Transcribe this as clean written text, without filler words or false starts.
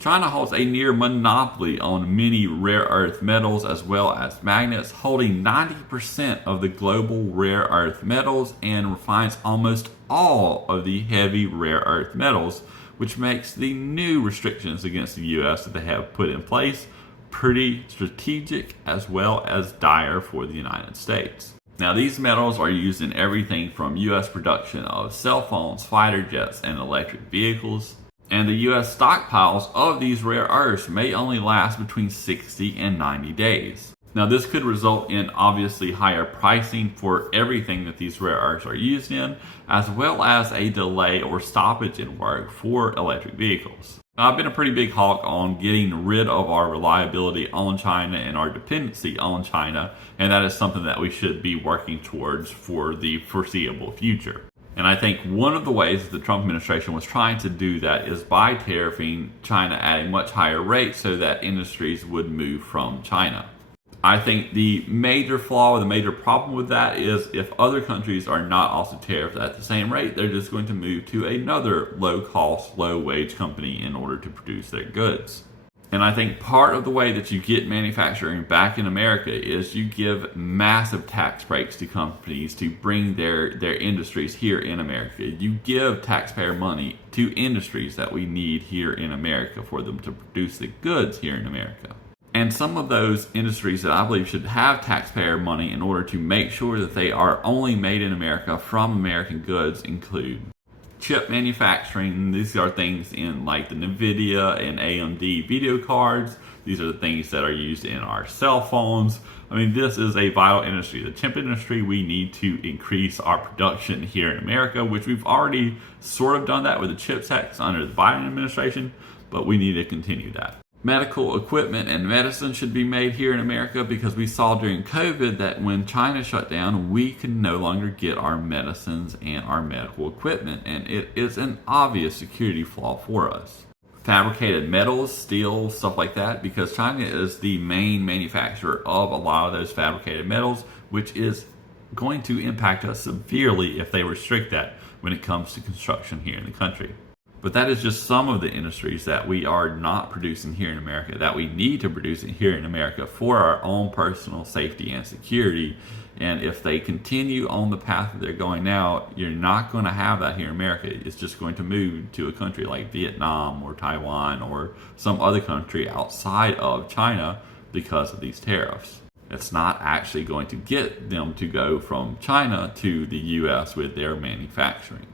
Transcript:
China holds a near monopoly on many rare earth metals as well as magnets, holding 90% of the global rare earth metals and refines almost all of the heavy rare earth metals, which makes the new restrictions against the US that they have put in place pretty strategic as well as dire for the United States. Now, these metals are used in everything from US production of cell phones, fighter jets, and electric vehicles. And the US stockpiles of these rare earths may only last between 60 and 90 days. Now, this could result in obviously higher pricing for everything that these rare earths are used in, as well as a delay or stoppage in work for electric vehicles. Now, I've been a pretty big hawk on getting rid of our reliability on China and our dependency on China, and that is something that we should be working towards for the foreseeable future. And I think one of the ways the Trump administration was trying to do that is by tariffing China at a much higher rate so that industries would move from China. I think the major flaw or the major problem with that is if other countries are not also tariffed at the same rate, they're just going to move to another low-cost, low-wage company in order to produce their goods. And I think part of the way that you get manufacturing back in America is you give massive tax breaks to companies to bring their industries here in America. You give taxpayer money to industries that we need here in America for them to produce the goods here in America. And some of those industries that I believe should have taxpayer money in order to make sure that they are only made in America from American goods include chip manufacturing. These are things in like the nvidia and AMD video cards. These are the things that are used in our cell phones. I mean, this is a vital industry. The chip industry, we need to increase our production here in America, which we've already sort of done that with the CHIPS Act under the Biden administration, but we need to continue that. Medical equipment and medicine should be made here in America because we saw during COVID that when China shut down, we could no longer get our medicines and our medical equipment, and it is an obvious security flaw for us. Fabricated metals, steel, stuff like that, because China is the main manufacturer of a lot of those fabricated metals, which is going to impact us severely if they restrict that when it comes to construction here in the country. But that is just some of the industries that we are not producing here in America, that we need to produce here in America for our own personal safety and security. And if they continue on the path that they're going now, you're not going to have that here in America. It's just going to move to a country like Vietnam or Taiwan or some other country outside of China because of these tariffs. It's not actually going to get them to go from China to the US with their manufacturing.